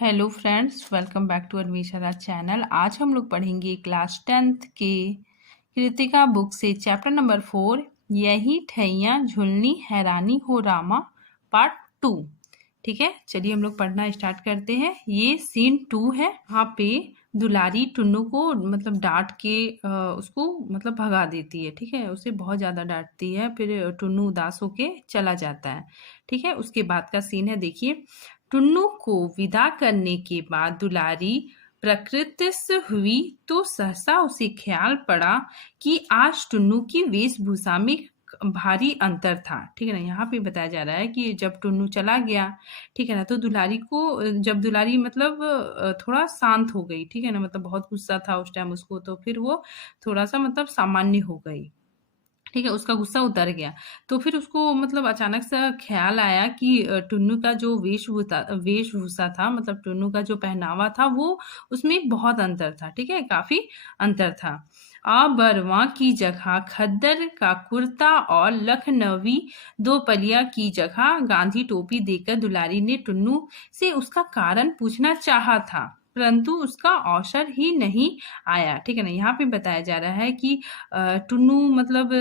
Hello friends, welcome back to Anvishra channel. आज हम लोग पढ़ेंगे क्लास 10th के कृतिका बुक से चैप्टर नंबर 4, यही ठैया झुलनी हैरानी हो रामा, पार्ट 2। ठीक है, चलिए हम लोग पढ़ना स्टार्ट करते हैं। ये सीन 2 है। यहाँ पे दुलारी टुन्नू को मतलब डांट के उसको मतलब भगा देती है। ठीक है, उसे बहुत ज़्यादा डांटती है। फिर टुन्नू उदास होके चला जाता है। ठीक है, उसके बाद का सीन है, देखिए। टुन्नू को विदा करने के बाद दुलारी प्रकृतिस्थ हुई तो सहसा उसे ख्याल पड़ा कि आज टुन्नू की वेशभूषा में भारी अंतर था। ठीक है ना, यहाँ पे बताया जा रहा है कि जब टुन्नू चला गया, ठीक है ना, तो दुलारी को जब दुलारी मतलब थोड़ा शांत हो गई, ठीक है ना, मतलब बहुत गुस्सा था उस टाइम उसको, तो फिर वो थोड़ा सा मतलब सामान्य हो गई। ठीक है, उसका गुस्सा उतर गया। तो फिर उसको मतलब अचानक से ख्याल आया कि टुन्नू का जो वेशभूषा था, मतलब टुन्नू का जो पहनावा था, वो उसमें बहुत अंतर था। ठीक है, काफ़ी अंतर था। बरवा की जगह खद्दर का कुर्ता और लखनवी दोपलिया की जगह गांधी टोपी देकर दुलारी ने टुन्नू से उसका कारण पूछना चाहा था, परंतु उसका अवसर ही नहीं आया। ठीक है ना, यहाँ पे बताया जा रहा है कि टुन्नू मतलब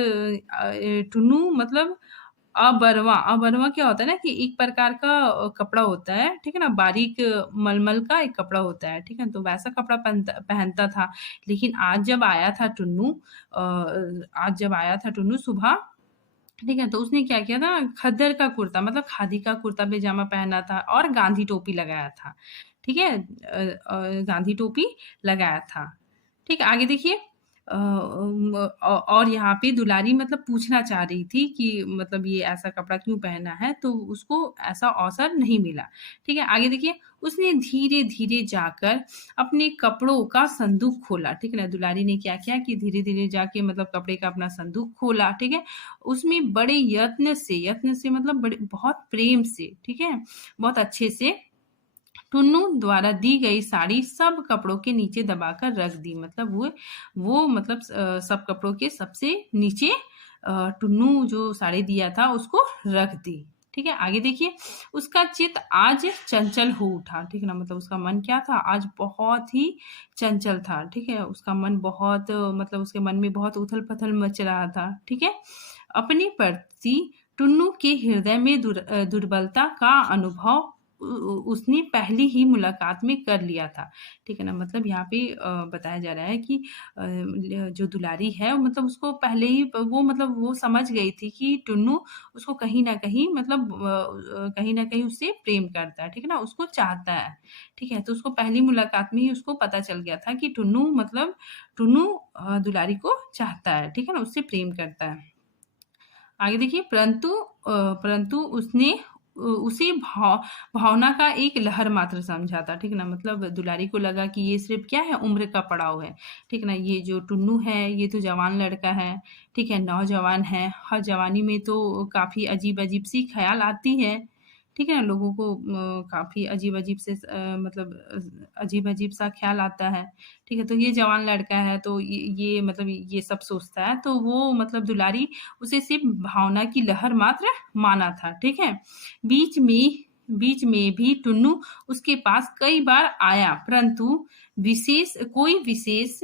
अबरवा अबरवा क्या होता है ना, कि एक प्रकार का कपड़ा होता है। ठीक है ना, बारीक मलमल का एक कपड़ा होता है। ठीक है, तो वैसा कपड़ा पहनता पहनता था। लेकिन आज जब आया था टुन्नू सुबह, ठीक है, तो उसने क्या किया था, खद्दर का कुर्ता मतलब खादी का कुर्ता पैजामा पहना था और गांधी टोपी लगाया था। ठीक है, गांधी टोपी लगाया था। ठीक है, आगे देखिए। और यहाँ पे दुलारी मतलब पूछना चाह रही थी कि मतलब ये ऐसा कपड़ा क्यों पहना है, तो उसको ऐसा अवसर नहीं मिला। ठीक है, आगे देखिए। उसने धीरे धीरे जाकर अपने कपड़ों का संदूक खोला। ठीक है ना, दुलारी ने क्या किया कि धीरे धीरे जाके मतलब कपड़े का अपना संदूक खोला। ठीक है, उसमें बड़े यत्न से मतलब बड़े बहुत प्रेम से, ठीक है, बहुत अच्छे से टुन्नू द्वारा दी गई साड़ी सब कपड़ों के नीचे दबाकर रख दी। मतलब वो मतलब सब कपड़ों के सबसे नीचे टुन्नू जो साड़ी दिया था उसको रख दी। ठीक है, आगे देखिए। उसका चित्त आज चंचल हो उठा। ठीक है ना, मतलब उसका मन क्या था, आज बहुत ही चंचल था। ठीक है, उसका मन बहुत मतलब उसके मन में बहुत उथल पथल मच रहा था। ठीक है, अपने प्रति टुन्नू के हृदय में दुर्बलता का अनुभव उसने पहली ही मुलाकात में कर लिया था। ठीक है ना, मतलब यहाँ पे बताया जा रहा है कि जो दुलारी है मतलब उसको पहले ही वो मतलब वो समझ गई थी कि टुन्नू उसको कहीं ना कहीं मतलब कहीं ना कहीं उससे प्रेम करता है। ठीक है ना, उसको चाहता है। ठीक है, तो उसको पहली मुलाकात में ही उसको पता चल गया था कि टुन्नू दुलारी को चाहता है। ठीक है ना, उससे प्रेम करता है। आगे देखिए। परंतु उसने उसे भावना का एक लहर मात्र समझा था। ठीक है ना, मतलब दुलारी को लगा कि ये सिर्फ क्या है, उम्र का पड़ाव है। ठीक है ना, ये जो टुन्नू है ये तो जवान लड़का है। ठीक है, नौजवान है। हर जवानी में तो काफी अजीब अजीब सी ख्याल आती है। ठीक है ना, लोगों को काफी अजीब अजीब से मतलब अजीब अजीब सा ख्याल आता है। ठीक है, तो ये जवान लड़का है तो ये मतलब ये सब सोचता है, तो वो मतलब दुलारी उसे सिर्फ भावना की लहर मात्र माना था। ठीक है, बीच में भी टुन्नू उसके पास कई बार आया, परंतु कोई विशेष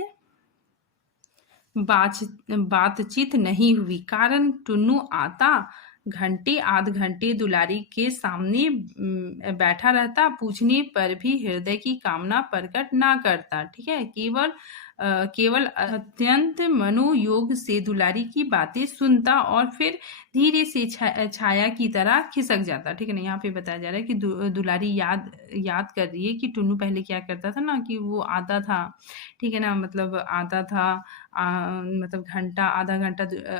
बातचीत नहीं हुई। कारण टुन्नू आता घंटे आध घंटे दुलारी के सामने बैठा रहता, पूछने पर भी हृदय की कामना प्रकट ना करता। ठीक है, केवल अत्यंत मनोयोग से दुलारी की बातें सुनता और फिर धीरे से छाया की तरह खिसक जाता। ठीक है ना, यहाँ पे बताया जा रहा है कि दुलारी याद कर रही है कि टुन्नू पहले क्या करता था ना, कि वो आता था। ठीक है ना, मतलब आता था मतलब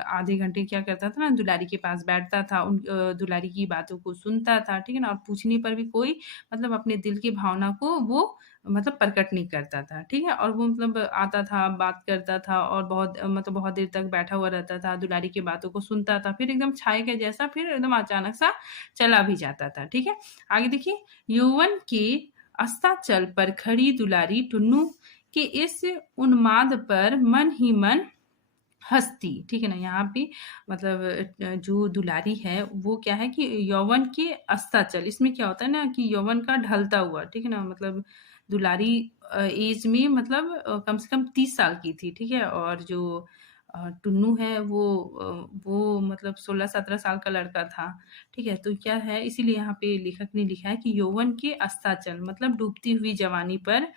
आधे घंटे क्या करता था ना, दुलारी के पास बैठता था, दुलारी की बातों को सुनता था। ठीक है ना, और पूछने पर भी कोई मतलब अपने दिल की भावना को वो मतलब प्रकट नहीं करता था। ठीक है, और वो मतलब आता था, बात करता था और बहुत देर तक बैठा हुआ रहता था, दुलारी की बातों को सुनता था, फिर एकदम छाए के जैसा फिर एकदम अचानक सा चला भी जाता था। ठीक है, आगे देखिए। यौवन के अस्ताचल पर खड़ी दुलारी टुन्नू के इस उन्माद पर मन ही मन हस्ती, ठीक है ना? यहाँ पे मतलब जो दुलारी है वो क्या है कि यौवन के अस्ताचल, इसमें क्या होता है ना कि यौवन का ढलता हुआ, ठीक है ना? मतलब दुलारी ऐज में मतलब कम से कम 30 साल की थी, ठीक है? और जो टुन्नू है वो मतलब 16-17 साल का लड़का था, ठीक है? तो क्या है इसीलिए यहाँ पे लेखक ने लिखा है कि यौवन के अस्ताचल मतलब डूबती हुई जवानी पर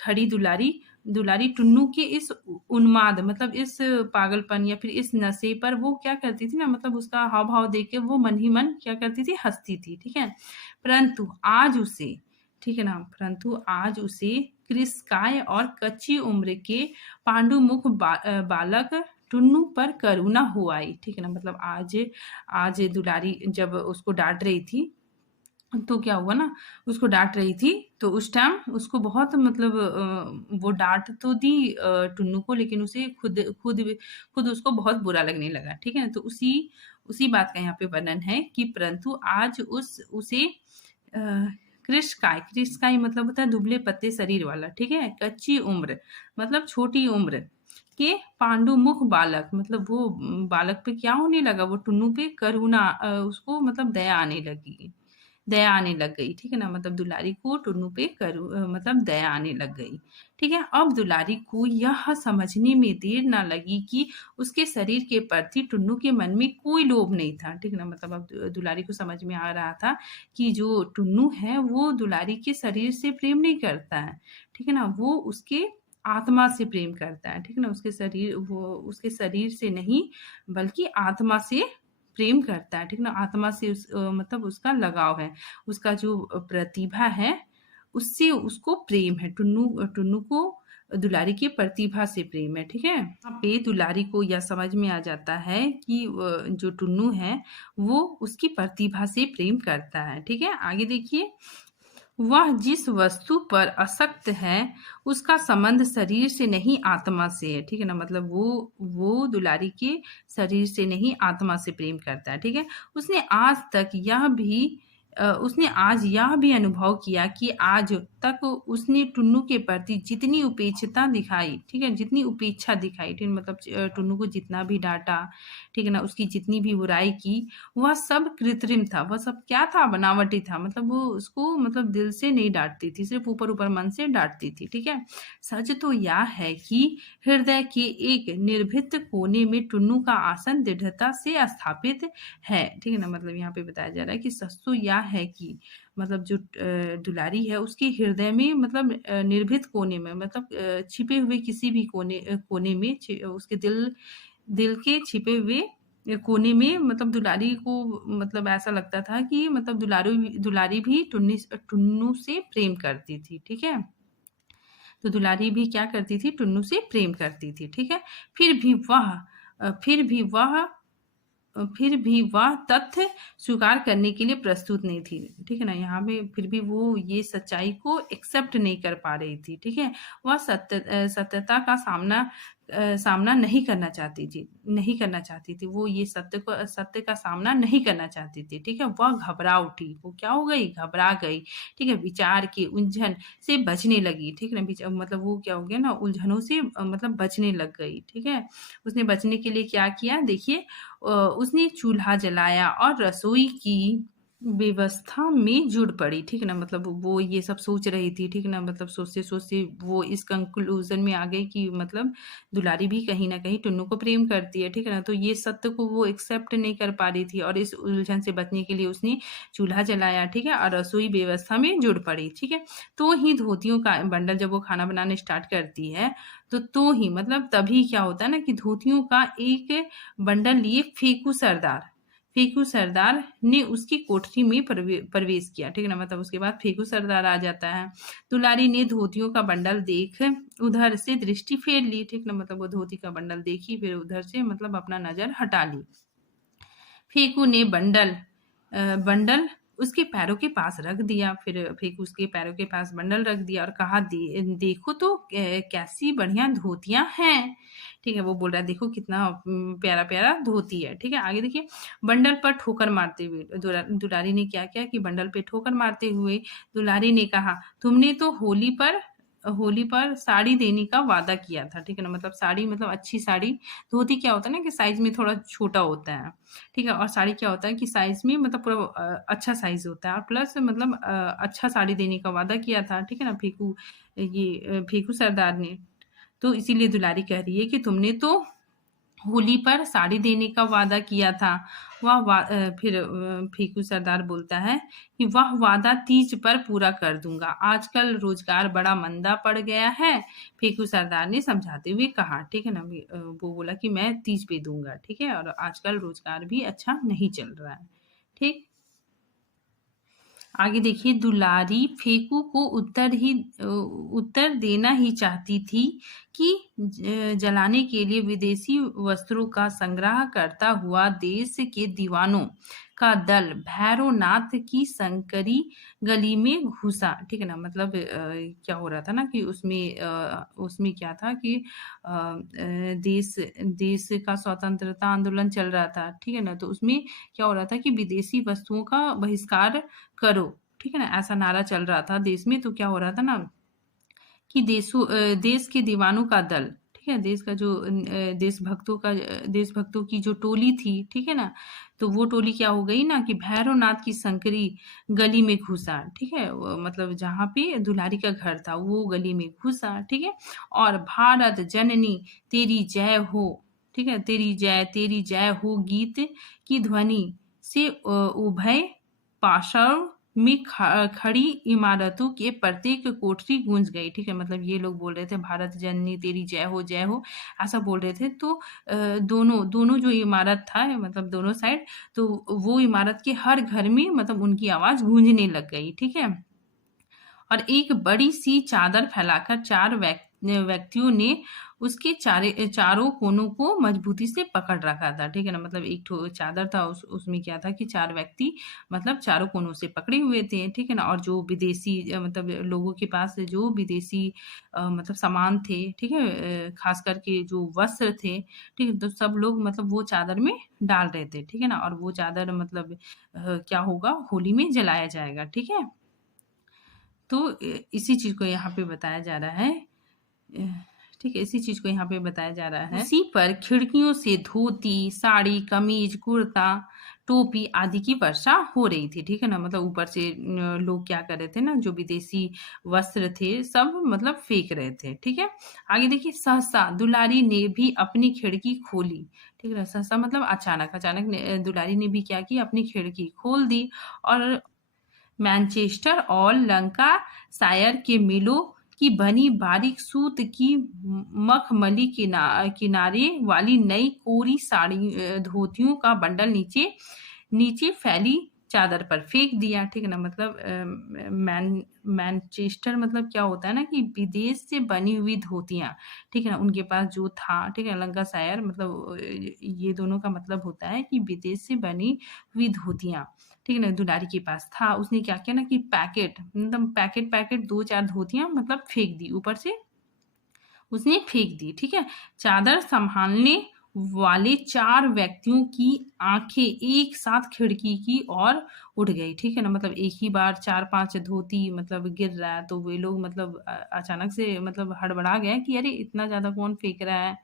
खड़ी दुलारी दुलारी टुन्नू के इस उन्माद मतलब इस पागलपन या फिर इस नशे पर वो क्या करती थी ना मतलब उसका हाव-भाव देख के वो मन ही मन क्या करती थी, हँसती थी, ठीक है? परंतु आज उसे, ठीक है ना? परंतु आज उसे कृशकाय और कच्ची उम्र के पांडुमुख बालक टुन्नू पर करुणा हो आई, ठीक है ना? मतलब आज आज दुलारी जब उसको डाँट रही थी तो क्या हुआ ना, उसको डाँट रही थी, तो उस टाइम उसको बहुत मतलब वो डाँट तो दी टुन्नू को लेकिन उसे खुद उसको बहुत बुरा लगने लगा, ठीक है? तो उसी उसी बात का यहाँ पे वर्णन है कि परंतु आज उसे कृशकाय मतलब होता है दुबले-पतले शरीर वाला, ठीक है? कच्ची उम्र मतलब छोटी उम्र के पांडुमुख बालक मतलब वो बालक पे क्या होने लगा, वो टुन्नू पे करुणा उसको मतलब दया आने लग गई, ठीक है ना? मतलब दुलारी को टुन्नू पे मतलब दया आने लग गई, ठीक है? अब दुलारी को यह समझने में देर ना लगी कि उसके शरीर के प्रति टुन्नू के मन में कोई लोभ नहीं था, ठीक है ना? मतलब अब दुलारी को समझ में आ रहा था कि जो टुन्नू है वो दुलारी के शरीर से प्रेम नहीं करता है, ठीक है ना? वो उसके आत्मा से प्रेम करता है, ठीक है ना? उसके शरीर से नहीं बल्कि आत्मा से प्रेम करता है, ठीक ना? आत्मा से मतलब उसका लगाव है। उसका जो प्रतिभा है, उससे उसको प्रेम है। टुन्नू को दुलारी की प्रतिभा से प्रेम है, ठीक है? यहाँ पे दुलारी को यह समझ में आ जाता है कि जो टुन्नू है, वो उसकी प्रतिभा से प्रेम करता है, ठीक है? आगे देखिए, वह जिस वस्तु पर आसक्त है उसका संबंध शरीर से नहीं आत्मा से है, ठीक है ना? मतलब वो दुलारी के शरीर से नहीं आत्मा से प्रेम करता है, ठीक है? उसने आज यह भी अनुभव किया कि आज तक उसने टुन्नू के प्रति जितनी उपेक्षता दिखाई, ठीक है? जितनी उपेक्षा दिखाई, ठीक है? मतलब टुन्नू को जितना भी डाँटा, ठीक है ना? उसकी जितनी भी बुराई की, वह सब कृत्रिम था, वह सब क्या था? बनावटी था। मतलब वो उसको मतलब दिल से नहीं डाँटती थी, सिर्फ़ ऊपर-ऊपर मन से डाँटती थी, ठीक है? सच तो यह है कि हृदय के एक निर्भीत कोने में टुन्नू का आसन दृढ़ता से स्थापित है, ठीक है ना? मतलब यहाँ पे बताया जा रहा है कि सच तो यह है कि मतलब जो दुलारी है उसके हृदय में मतलब निर्भीत कोने में मतलब छिपे हुए किसी भी कोने में उसके दिल के छिपे हुए कोने में मतलब दुलारी को मतलब ऐसा लगता था कि मतलब दुलारी भी टुन्नू से प्रेम करती थी, ठीक है? तो दुलारी भी क्या करती थी? टुन्नू से प्रेम करती थी, ठीक है? फिर भी वह अ, फिर भी वह फिर भी वह तथ्य स्वीकार करने के लिए प्रस्तुत नहीं थी, ठीक है ना? यहाँ पे फिर भी वो ये सच्चाई को एक्सेप्ट नहीं कर पा रही थी, ठीक है? वह सत्यता का सामना नहीं करना चाहती थी। वो ये सत्य का सामना नहीं करना चाहती थी, ठीक है? वह घबरा उठी, वो क्या हो गई? घबरा गई, ठीक है? विचार की उलझन से बचने लगी, ठीक है ना? मतलब वो क्या हो गया ना उलझनों से मतलब बचने लग गई, ठीक है? उसने बचने के लिए क्या किया? देखिए उसने चूल्हा जलाया और रसोई की व्यवस्था में जुड़ पड़ी, ठीक है ना? मतलब वो ये सब सोच रही थी, ठीक है ना? मतलब सोचते-सोचते वो इस कंक्लूज़न में आ गई कि मतलब दुलारी भी कहीं न कहीं टुन्नू को प्रेम करती है, ठीक है ना? तो ये सत्य को वो एक्सेप्ट नहीं कर पा रही थी और इस उलझन से बचने के लिए उसने चूल्हा जलाया, ठीक है? और रसोई व्यवस्था में जुड़ पड़ी, ठीक है? तो ही धोतियों का बंडल जब वो खाना बनाना स्टार्ट करती है, तो ही मतलब तभी क्या होता है ना कि धोतियों का एक बंडल लिए फेंकू सरदार ने उसकी कोठरी में प्रवेश किया, ठीक है ना? मतलब उसके बाद फेंकू सरदार आ जाता है। दुलारी ने धोतियों का बंडल देख उधर से दृष्टि फेर ली, ठीक ना? मतलब वो धोती का बंडल देखी फिर उधर से मतलब अपना नज़र हटा ली। फेंकू ने बंडल उसके पैरों के पास रख दिया, फिर फेंकू उसके पैरों के पास बंडल रख दिया और कहा देखो तो कैसी बढ़िया धोतियाँ हैं, ठीक है? वो बोल रहा है देखो कितना प्यारा-प्यारा धोती है, ठीक है? आगे देखिए बंडल पर ठोकर मारते हुए दुलारी ने क्या किया कि बंडल पे ठोकर मारते हुए दुलारी ने कहा तुमने तो होली पर होली पर साड़ी देने का वादा किया था, ठीक है ना? मतलब साड़ी मतलब अच्छी साड़ी, धोती क्या होता है ना कि साइज़ में थोड़ा छोटा होता है, ठीक है? और साड़ी क्या होता है कि साइज़ में मतलब पूरा अच्छा साइज़ होता है और प्लस मतलब अच्छा साड़ी देने का वादा किया था, ठीक है ना? फेकू सरदार ने। तो इसीलिए दुलारी कह रही है कि तुमने तो होली पर साड़ी देने का वादा किया था। फिर फेकू सरदार बोलता है कि वह वादा तीज पर पूरा कर दूंगा। आजकल रोजगार बड़ा मंदा पड़ गया है, फेकू सरदार ने समझाते हुए कहा, ठीक है ना? वो बोला कि मैं तीज पे दूंगा, ठीक है? और आजकल रोजगार भी अच्छा नहीं चल रहा है, ठीक। आगे देखिए, दुलारी फेकू को उत्तर देना ही चाहती थी कि जलाने के लिए विदेशी वस्त्रों का संग्रह करता हुआ देश के दीवानों का दल भैरवनाथ की संकरी गली में घुसा, ठीक है ना? मतलब क्या हो रहा था ना कि उसमें क्या था कि देश देश का स्वतंत्रता आंदोलन चल रहा था, ठीक है ना? तो उसमें क्या हो रहा था कि विदेशी वस्तुओं का बहिष्कार करो, ठीक है ना? ऐसा नारा चल रहा था देश में। तो क्या हो रहा था ना कि देश के दीवानों का दल, ठीक है? देश का जो देशभक्तों की जो टोली थी, ठीक है ना? तो वो टोली क्या हो गई ना कि भैरवनाथ की संकरी गली में घुसा, ठीक है? मतलब जहाँ पे दुलारी का घर था वो गली में घुसा, ठीक है? और भारत जननी तेरी जय हो, ठीक है? तेरी जय हो गीत की ध्वनि से उभय पाषाण में खड़ी इमारतों के प्रत्येक कोठरी गूंज गई, ठीक है? मतलब ये लोग बोल रहे थे भारत जननी तेरी जय हो, ऐसा बोल रहे थे। तो दोनों दोनों जो इमारत था मतलब दोनों साइड, तो वो इमारत के हर घर में मतलब उनकी आवाज गूंजने लग गई, ठीक है? और एक बड़ी सी चादर फैलाकर व्यक्तियों ने उसके चारों कोनों को मजबूती से पकड़ रखा था, ठीक है ना? मतलब एक ठो चादर था, उसमें क्या था कि चार व्यक्ति मतलब चारों कोनों से पकड़े हुए थे, ठीक है ना? और जो विदेशी मतलब लोगों के पास जो विदेशी मतलब सामान थे, ठीक है? खास करके जो वस्त्र थे, ठीक है? तो सब लोग मतलब वो चादर में डाल रहे थे, ठीक है ना? और वो चादर मतलब क्या होगा, होली में जलाया जाएगा, ठीक है? तो इसी चीज़ को यहाँ पे बताया जा रहा है। अ, ठीक है, इसी चीज़ को यहाँ पे बताया जा रहा है। उसी पर खिड़कियों से धोती, साड़ी, कमीज, कुर्ता, टोपी आदि की वर्षा हो रही थी, ठीक है ना? मतलब ऊपर से लोग क्या कर रहे थे ना, जो विदेशी वस्त्र थे सब मतलब फेंक रहे थे, ठीक है? आगे देखिए, सहसा दुलारी ने भी अपनी खिड़की खोली, ठीक है ना? सहसा मतलब अचानक, दुलारी ने भी क्या की, अपनी खिड़की खोल दी और मैनचेस्टर और लंकाशायर के मिलों की बनी बारीक सूत की मखमली किनारे वाली नई कोरी साड़ी धोतियों का बंडल नीचे नीचे फैली चादर पर फेंक दिया, ठीक है ना? मतलब मैनचेस्टर मतलब क्या होता है ना कि विदेश से बनी हुई धोतियां, ठीक है ना? उनके पास जो था, ठीक है, लंकाशायर मतलब ये दोनों का मतलब होता है कि विदेश से बनी हुई धोतियां, ठीक है ना? दुलारी के पास था। उसने क्या किया ना कि पैकेट 2-4 धोतियाँ मतलब फेंक दी, ऊपर से उसने फेंक दी, ठीक है? चादर सँभालने वाले 4 व्यक्तियों की आँखें एक साथ खिड़की की ओर उठ गई, ठीक है ना? मतलब एक ही बार 4-5 धोती मतलब गिर रहा है, तो वे लोग मतलब अचानक से मतलब हड़बड़ा गए कि अरे! इतना ज़्यादा कौन फेंक रहा है?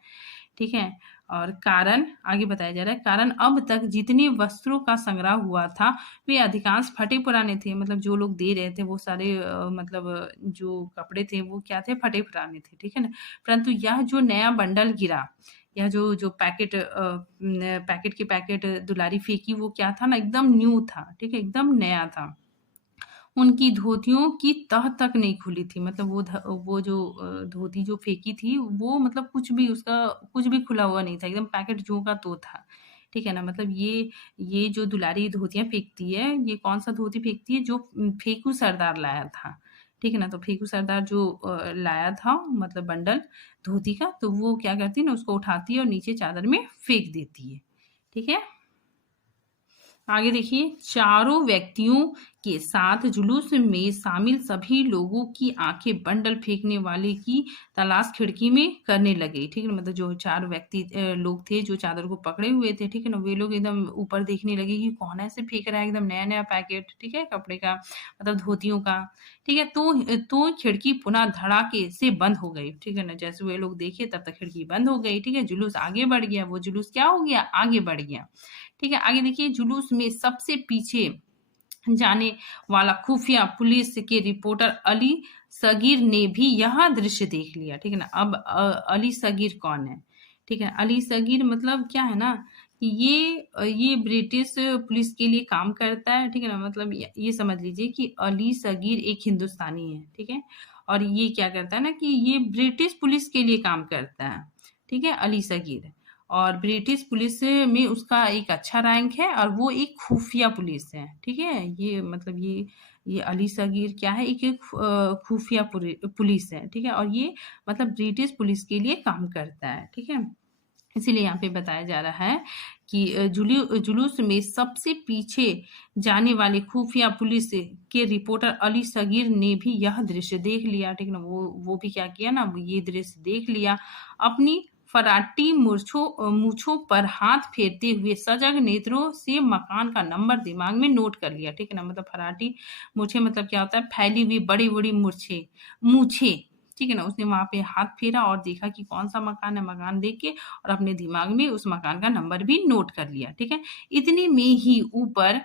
ठीक है? और कारण आगे बताया जा रहा है, कारण अब तक जितने वस्त्रों का संग्रह हुआ था, वे अधिकांश फटे-पुराने थे। मतलब जो लोग दे रहे थे वो सारे मतलब जो कपड़े थे वो क्या थे, फटे-पुराने थे, ठीक है ना? परंतु यह जो नया बंडल गिरा, यह जो जो पैकेट के पैकेट दुलारी फेंकी वो क्या था ना, एकदम न्यू था, ठीक है? एकदम नया था। उनकी धोतियों की तह तक नहीं खुली थी, मतलब वो जो धोती जो फेंकी थी वो मतलब कुछ भी उसका कुछ भी खुला हुआ नहीं था, एकदम पैकेट ज्यों का त्यों था, ठीक है ना? मतलब ये जो दुलारी धोतियाँ फेंकती है, ये कौन-सा धोती फेंकती है जो फेकू सरदार लाया था, ठीक है ना? तो फेकू सरदार जो लाया था मतलब बंडल धोती का, तो वो क्या करती है ना, उसको उठाती है और नीचे चादर में फेंक देती है, ठीक है? आगे देखिए, चारों व्यक्तियों के साथ जुलूस में शामिल सभी लोगों की आंखें बंडल फेंकने वाले की तलाश खिड़की में करने लगे। ठीक है ना, मतलब जो चार व्यक्ति लोग थे जो चादर को पकड़े हुए थे, ठीक है ना, वे लोग एकदम ऊपर देखने लगे कि कौन ऐसे फेंक रहा है एकदम नया नया पैकेट, ठीक है, कपड़े का, मतलब धोतियों का। ठीक है, तो खिड़की पुनः धड़ाके से बंद हो गई। ठीक है ना, जैसे वे लोग देखे तब तक खिड़की बंद हो गई। ठीक है, जुलूस आगे बढ़ गया। वो जुलूस क्या हो गया, आगे बढ़ गया। ठीक है, आगे देखिए, जुलूस में सबसे पीछे जाने वाला खुफिया पुलिस के रिपोर्टर अली सगीर ने भी यह दृश्य देख लिया। ठीक है ना, अब अली सगीर कौन है? ठीक है, अली सगीर मतलब क्या है ना कि ये ब्रिटिश पुलिस के लिए काम करता है। ठीक है ना, मतलब ये समझ लीजिए कि अली सगीर एक हिंदुस्तानी है। ठीक है, और ये क्या करता है ना कि ये ब्रिटिश पुलिस के लिए काम करता है। ठीक है, अली सगीर, और ब्रिटिश पुलिस में उसका एक अच्छा रैंक है और वो एक खुफिया पुलिस है। ठीक है, ये मतलब ये अली सगीर क्या है, एक खुफिया पुलिस है। ठीक है, और ये मतलब ब्रिटिश पुलिस के लिए काम करता है। ठीक है, इसीलिए यहाँ पे बताया जा रहा है कि जुलूस में सबसे पीछे जाने वाले खुफिया पुलिस के रिपोर्टर अली सगीर ने भी यह दृश्य देख लिया। ठीक है ना, वो भी क्या किया ना, वो ये दृश्य देख लिया। अपनी फराटी मूछों पर हाथ फेरते हुए सजग नेत्रों से मकान का नंबर दिमाग में नोट कर लिया। ठीक है ना, मतलब फराटी मूछे मतलब क्या होता है, फैली हुई बड़ी बड़ी मूछे। ठीक है ना, उसने वहां पे हाथ फेरा और देखा कि कौन सा मकान है। मकान देख के और अपने दिमाग में उस मकान का नंबर भी नोट कर लिया। ठीक है, इतने में ही ऊपर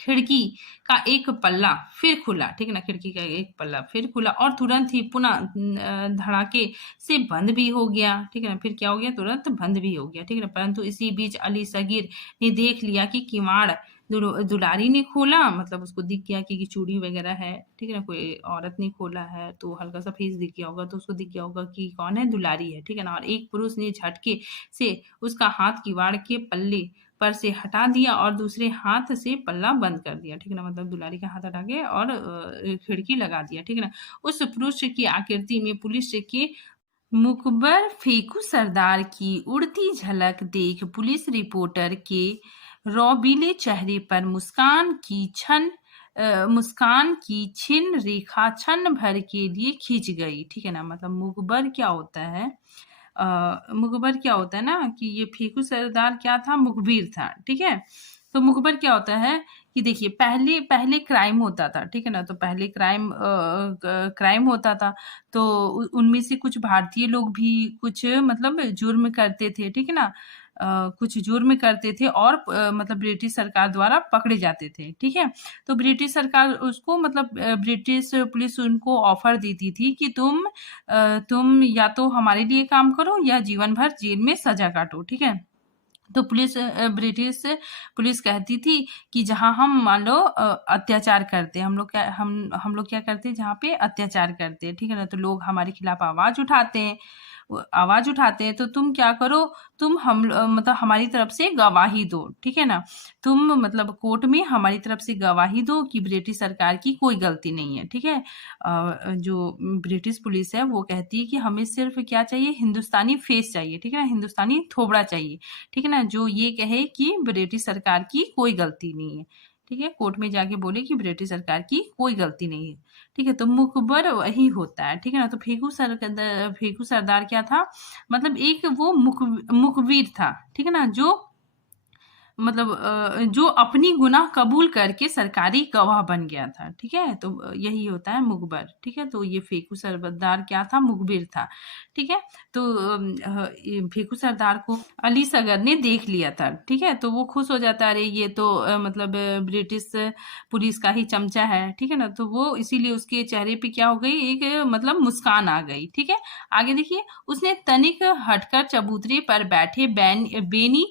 खिड़की का एक पल्ला फिर खुला। ठीक है ना, खिड़की का एक पल्ला फिर खुला और तुरंत ही पुनः धड़ाके से बंद भी हो गया। ठीक है ना, फिर क्या हो गया, तुरंत बंद भी हो गया। ठीक है ना, परंतु इसी बीच अली सगीर ने देख लिया कि किवाड़ दुलारी ने खोला, मतलब उसको दिख गया कि चूड़ी वगैरह है। ठीक है ना, कोई औरत ने खोला है तो हल्का सा फेस दिख गया होगा, तो उसको दिख गया होगा कि कौन है, दुलारी है। ठीक है ना, और एक पुरुष ने झटके से उसका हाथ किवाड़ के पल्ले पर से हटा दिया और दूसरे हाथ से पल्ला बंद कर दिया। ठीक है ना, मतलब दुलारी का हाथ हटा के और खिड़की लगा दिया। ठीक है ना, उस पुरुष की आकृति में पुलिस के मुखबर फेकू सरदार की उड़ती झलक देख पुलिस रिपोर्टर के रौबीले चेहरे पर मुस्कान की छिन रेखा क्षण भर के लिए खींच गई। ठीक है ना, मतलब मुखबर क्या होता है, मुखबर क्या होता है ना कि ये फेकू सरदार क्या था, मुखबिर था। ठीक है, तो मुखबर क्या होता है कि देखिए, पहले पहले क्राइम होता था। ठीक है ना, तो पहले क्राइम होता था, तो उनमें से कुछ भारतीय लोग भी कुछ मतलब जुर्म करते थे। ठीक है ना, कुछ जुर्म करते थे और मतलब ब्रिटिश सरकार द्वारा पकड़े जाते थे। ठीक है, तो ब्रिटिश सरकार उसको मतलब ब्रिटिश पुलिस उनको ऑफर देती थी कि तुम या तो हमारे लिए काम करो या जीवन भर जेल में सजा काटो। ठीक है, तो ब्रिटिश पुलिस कहती थी कि जहां हम मान लो अत्याचार करते हैं, हम लोग क्या करते हैं, जहाँ पे अत्याचार करते हैं। ठीक है ना, तो लोग हमारे खिलाफ आवाज उठाते हैं, तो तुम क्या करो, तुम मतलब हमारी तरफ से गवाही दो। ठीक है ना, तुम मतलब कोर्ट में हमारी तरफ से गवाही दो कि ब्रिटिश सरकार की कोई गलती नहीं है। ठीक है, जो ब्रिटिश पुलिस है वो कहती है कि हमें सिर्फ क्या चाहिए, हिंदुस्तानी फेस चाहिए। ठीक है ना, हिंदुस्तानी थोबड़ा चाहिए। ठीक है ना, जो ये कहे कि ब्रिटिश सरकार की कोई गलती नहीं है। ठीक है, कोर्ट में जाके बोले कि ब्रिटिश सरकार की कोई गलती नहीं है। ठीक है, तो मुखबर वही होता है। ठीक है ना, तो फेकू सरदार क्या था, मतलब एक वो मुखबिर था। ठीक है ना, मतलब जो अपनी गुनाह कबूल करके सरकारी गवाह बन गया था। ठीक है, तो यही होता है मुखबर। ठीक है, तो ये फेकू सरदार क्या था, मुखबिर था। ठीक है, तो ये फेकू सरदार को अली सगर ने देख लिया था। ठीक है, तो वो खुश हो जाता है, अरे ये तो मतलब ब्रिटिश पुलिस का ही चमचा है। ठीक है ना, तो वो इसीलिए उसके चेहरे पे क्या हो गई, एक मतलब मुस्कान आ गई। ठीक है, आगे देखिए, उसने तनिक हटकर चबूतरे पर बैठे बेनी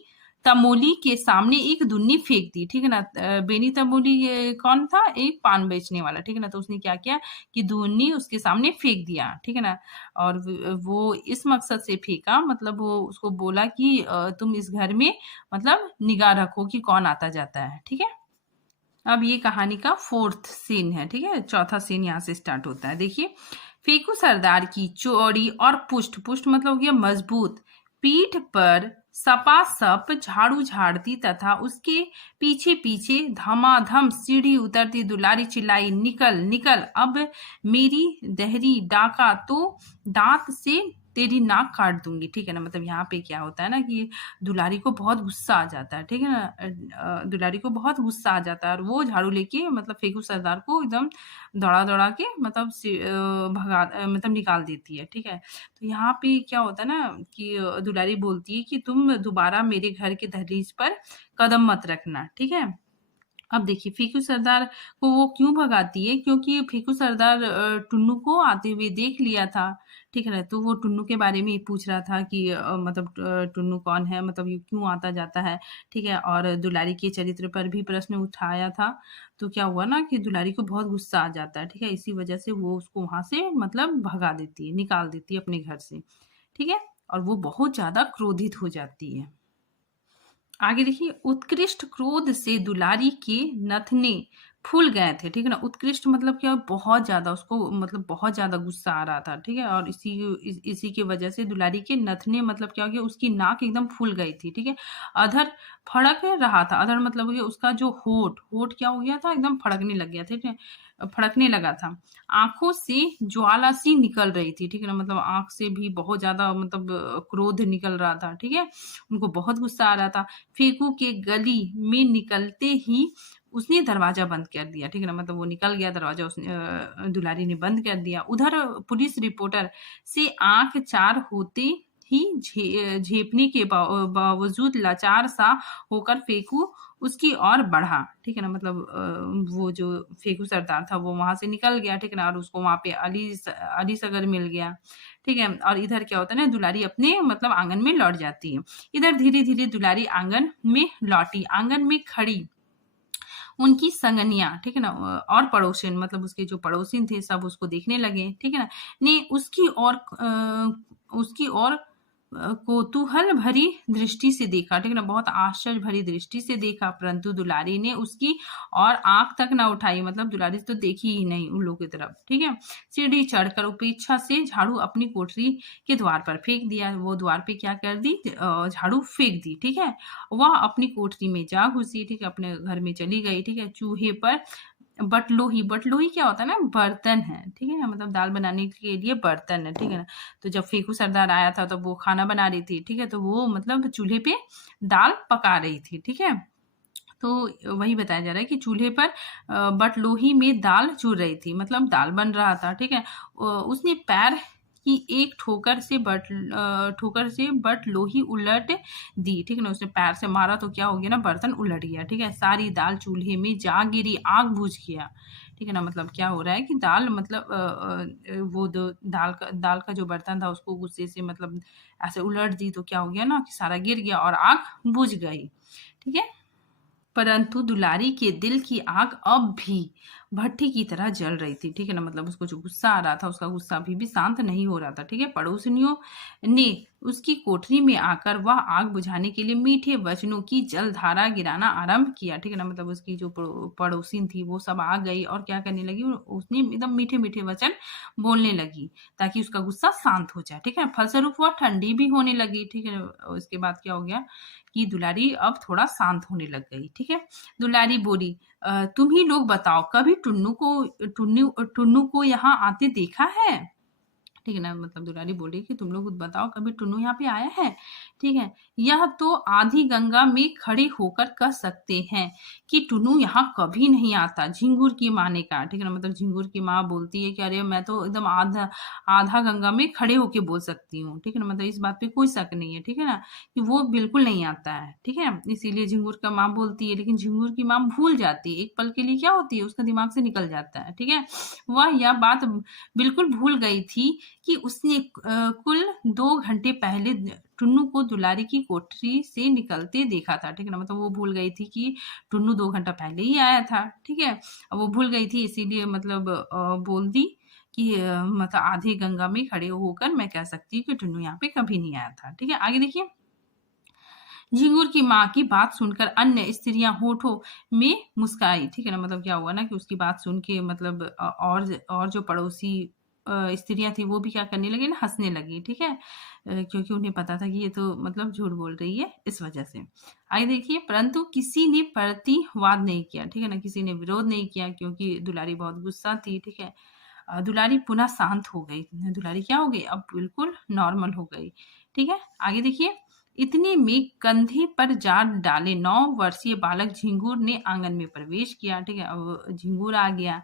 तमोली के सामने एक दुन्नी फेंक दी। ठीक है ना, बेनी तमोली ये कौन था, एक पान बेचने वाला। ठीक है ना, तो उसने क्या किया कि दुन्नी उसके सामने फेंक दिया। ठीक है ना, और वो इस मकसद से फेंका, मतलब वो उसको बोला कि तुम इस घर में मतलब निगाह रखो कि कौन आता जाता है। ठीक है, अब ये कहानी का 4th सीन है। ठीक है, चौथा सीन यहाँ से स्टार्ट होता है। देखिए, फेकू सरदार की चौड़ी और पुष्ट पुष्ट मतलब हो गया मजबूत पीठ पर सपासप झाड़ू झाड़ती तथा उसके पीछे पीछे धमाधम सीढ़ी उतरती। दुलारी चिल्लाई, निकल निकल, अब मेरी दहरी डाका तो दांत से तेरी नाक काट दूंगी। ठीक है ना, मतलब यहाँ पे क्या होता है ना कि दुलारी को बहुत गुस्सा आ जाता है। ठीक है ना, दुलारी को बहुत गुस्सा आ जाता है और वो झाड़ू लेके मतलब फेंकू सरदार को एकदम दौड़ा दौड़ा के मतलब मतलब निकाल देती है। ठीक है, तो यहाँ पे क्या होता है ना कि दुलारी बोलती है कि तुम दोबारा मेरे घर के दहलीज पर कदम मत रखना। ठीक है, अब देखिए फेंकू सरदार को वो क्यों भगाती है, क्योंकि फेंकू सरदार टुन्नू को आते हुए देख लिया था। ठीक है ना, तो वो टुन्नू के बारे में ही पूछ रहा था कि मतलब टुन्नू कौन है, मतलब ये क्यों आता जाता है। ठीक है, और दुलारी के चरित्र पर भी प्रश्न उठाया था। तो क्या हुआ ना कि दुलारी को बहुत गुस्सा आ जाता है। ठीक है, इसी वजह से वो उसको वहां से मतलब भगा देती है, निकाल देती है अपने घर से। ठीक है, और वो बहुत ज्यादा क्रोधित हो जाती है। आगे देखिए, उत्कृष्ट क्रोध से दुलारी के नथने फूल गए थे। ठीक है ना, उत्कृष्ट मतलब क्या, बहुत ज्यादा उसको मतलब बहुत ज्यादा गुस्सा आ रहा था। ठीक है, और इसी की वजह से दुलारी के नथने मतलब क्या हो गया, उसकी नाक एकदम फूल गई थी। ठीक है, अधर फड़क रहा था। अधर मतलब हो गया उसका जो होठ, होठ क्या हो गया था, एकदम फड़कने लग गया था। ठीक है, फड़कने लगा था। आंखों से ज्वाला सी निकल रही थी। ठीक है ना, मतलब आंख से भी बहुत ज्यादा मतलब क्रोध निकल रहा था। ठीक है, उनको बहुत गुस्सा आ रहा था। फेंकू के गली में निकलते ही उसने दरवाजा बंद कर दिया। ठीक है ना, मतलब वो निकल गया, दरवाजा उसने दुलारी ने बंद कर दिया। उधर पुलिस रिपोर्टर से आंख चार होते ही झेपने के बावजूद लाचार सा होकर फेंकू उसकी ओर बढ़ा। ठीक है ना, मतलब वो जो फेंकू सरदार था वो वहां से निकल गया। ठीक है ना, और उसको वहां पे अली सगर मिल गया। ठीक है, और इधर क्या होता है ना, दुलारी अपने मतलब आंगन में लौट जाती है। इधर धीरे धीरे दुलारी आंगन में लौटी। आंगन में खड़ी उनकी संगनिया, ठीक है ना, और पड़ोसिन मतलब उसके जो पड़ोसिन थे सब उसको देखने लगे। ठीक है ना, ने उसकी ओर कौतूहल भरी दृष्टि से देखा। ठीक है ना, बहुत आश्चर्य भरी दृष्टि से देखा, परंतु दुलारी ने उसकी और आंख तक ना उठाई। मतलब दुलारी तो देखी ही नहीं उन लोगों की तरफ। ठीक है, सीढ़ी चढ़कर उपेक्षा से झाड़ू अपनी कोठरी के द्वार पर फेंक दिया। वो द्वार पे क्या कर दी, झाड़ू फेंक दी। ठीक है, वह अपनी कोठरी में जा घुसी। ठीक है, अपने घर में चली गई। ठीक है, चूहे पर बटलोही, बटलोही क्या होता है ना, बर्तन है। ठीक है ना, मतलब दाल बनाने के लिए बर्तन है। ठीक है ना, तो जब फेंकू सरदार आया था तो वो खाना बना रही थी। ठीक है, तो वो मतलब चूल्हे पे दाल पका रही थी। ठीक है, तो वही बताया जा रहा है कि चूल्हे पर बटलोही में दाल चूर रही थी, मतलब दाल बन रहा था। ठीक है, उसने पैर की एक ठोकर से बटलोही उलट दी। ठीक है ना, उसने पैर से मारा तो क्या हो गया ना, बर्तन उलट गया। ठीक है, सारी दाल चूल्हे में जा गिरी, आग बुझ गया। ठीक है ना, मतलब क्या हो रहा है कि दाल मतलब वो दाल का जो बर्तन था उसको गुस्से से मतलब ऐसे उलट दी तो क्या हो गया ना कि सारा गिर गया और आग बुझ गई। ठीक है, परंतु दुलारी के दिल की आग अब भी भट्टी की तरह जल रही थी। ठीक है ना, मतलब उसको जो गुस्सा आ रहा था उसका गुस्सा अभी भी शांत नहीं हो रहा था। ठीक है, पड़ोसियों ने उसकी कोठरी में आकर वह आग बुझाने के लिए मीठे वचनों की जलधारा गिराना आरंभ किया। ठीक है ना, मतलब उसकी जो पड़ोसिन थी वो सब आ गई और क्या करने लगी, उसने एकदम मीठे मीठे वचन बोलने लगी ताकि उसका गुस्सा शांत हो जाए। ठीक है, फलस्वरूप वह ठंडी भी होने लगी। ठीक है, उसके बाद क्या हो गया कि दुलारी अब थोड़ा शांत होने लग गई। ठीक है, दुलारी बोली, तुम ही लोग बताओ, कभी टुन्नू को यहाँ आते देखा है? ठीक है ना, मतलब दुलारी बोली कि तुम लोग बताओ, कभी टुन्नू यहाँ पे आया है? ठीक है, यह तो आधी गंगा में खड़े होकर कह सकते हैं कि टुन्नू यहाँ कभी नहीं आता। झिंगुर की माँ ने कहा। ठीक है ना, मतलब झिंगुर की माँ बोलती है कि अरे मैं तो एकदम आधा आधा गंगा में खड़े होके बोल सकती हूँ। ठीक है ना, मतलब इस बात पे कोई शक नहीं है। ठीक है ना, कि वो बिल्कुल नहीं आता है। ठीक है, इसीलिए झिंगुर का माँ बोलती है, लेकिन झिंगुर की माँ भूल जाती है, एक पल के लिए क्या होती है उसका दिमाग से निकल जाता है। ठीक है, वह यह बात बिल्कुल भूल गई थी कि उसने कुल 2 घंटे पहले टुन्नू को दुलारी की कोठरी से निकलते देखा था। ठीक है ना, मतलब वो भूल गई थी कि टुन्नू 2 घंटा पहले ही आया था। ठीक है, वो भूल गई थी, इसीलिए मतलब बोल दी कि मतलब आधे गंगा में खड़े होकर मैं कह सकती हूँ कि टुन्नू यहाँ पे कभी नहीं आया था। ठीक है, आगे देखिए, झिंगुर की माँ की बात सुनकर अन्य स्त्रियां होठों में मुस्काई। ठीक है ना, मतलब क्या हुआ ना कि उसकी बात सुन के मतलब और जो पड़ोसी स्त्रियाँ थी वो भी क्या करने लगी ना, हँसने लगी, ठीक है? क्योंकि उन्हें पता था कि ये तो मतलब झूठ बोल रही है, इस वजह से। आगे देखिए, परंतु किसी ने प्रतिवाद नहीं किया, ठीक है ना? किसी ने विरोध नहीं किया क्योंकि दुलारी बहुत गुस्सा थी, ठीक है? दुलारी पुनः शांत हो गई। दुलारी क्या हो गई? अब बिल्कुल नॉर्मल हो गई, ठीक है? आगे देखिए, इतने में कंधे पर जा डाले 9 वर्षीय बालक झिंगुर ने आंगन में प्रवेश किया, ठीक है? अब झिंगुर आ गया,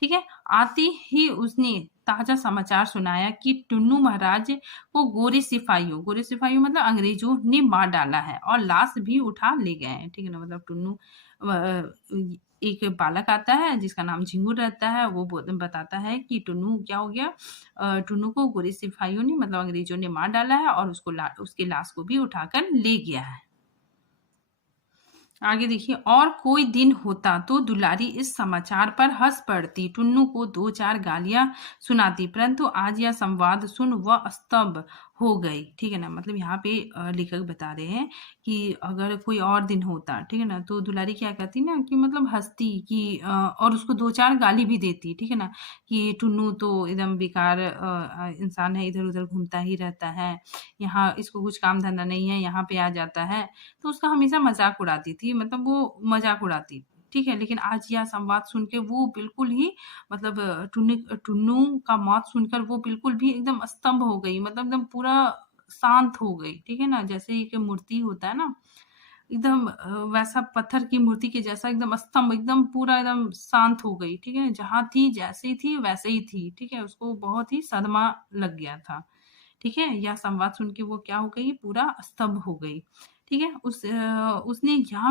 ठीक है? आते ही उसने ताजा समाचार सुनाया कि टुन्नू महाराज को गोरे सिपाहियों मतलब अंग्रेजों ने मार डाला है और लाश भी उठा ले गए हैं, ठीक है ना? मतलब टुन्नू एक बालक आता है जिसका नाम झिंगुर रहता है, वो बताता है कि टुन्नू क्या हो गया, टुन्नू को गोरे सिपाहियों ने मतलब अंग्रेजों ने मार डाला है और उसके लाश को भी उठाकर ले गया है। आगे देखिए, और कोई दिन होता तो दुलारी इस समाचार पर हंस पड़ती, टुन्नू को 2-4 गालियां सुनाती, परंतु आज यह संवाद सुन वह स्तब्ध हो गई, ठीक है ना? मतलब यहाँ पे लेखक बता रहे हैं कि अगर कोई और दिन होता, ठीक है ना, तो दुलारी क्या कहती ना कि मतलब हंसती कि और उसको 2-4 गाली भी देती, ठीक है ना, कि टुन्नू तो एकदम बेकार इंसान है, इधर उधर घूमता ही रहता है, यहाँ इसको कुछ काम धंधा नहीं है, यहाँ पे आ जाता है, तो उसका हमेशा मज़ाक उड़ाती थी, मतलब वो मज़ाक उड़ाती, ठीक है? लेकिन आज यह संवाद सुन के वो बिल्कुल ही मतलब टुन्नू का मौत सुनकर वो बिल्कुल भी एकदम स्तब्ध हो गई, मतलब एकदम पूरा शांत हो गई, ठीक है ना? जैसे एक मूर्ति होता है ना, एकदम वैसा पत्थर की मूर्ति के जैसा एकदम स्तंभ, एकदम पूरा एकदम शांत हो गई, ठीक है? जहाँ थी, जैसे थी, वैसे ही थी, ठीक है? उसको बहुत ही सदमा लग गया था। ठीक है? यह संवाद सुन के वो क्या हो गई, पूरा स्तब्ध हो गई। ठीक है? उसने यह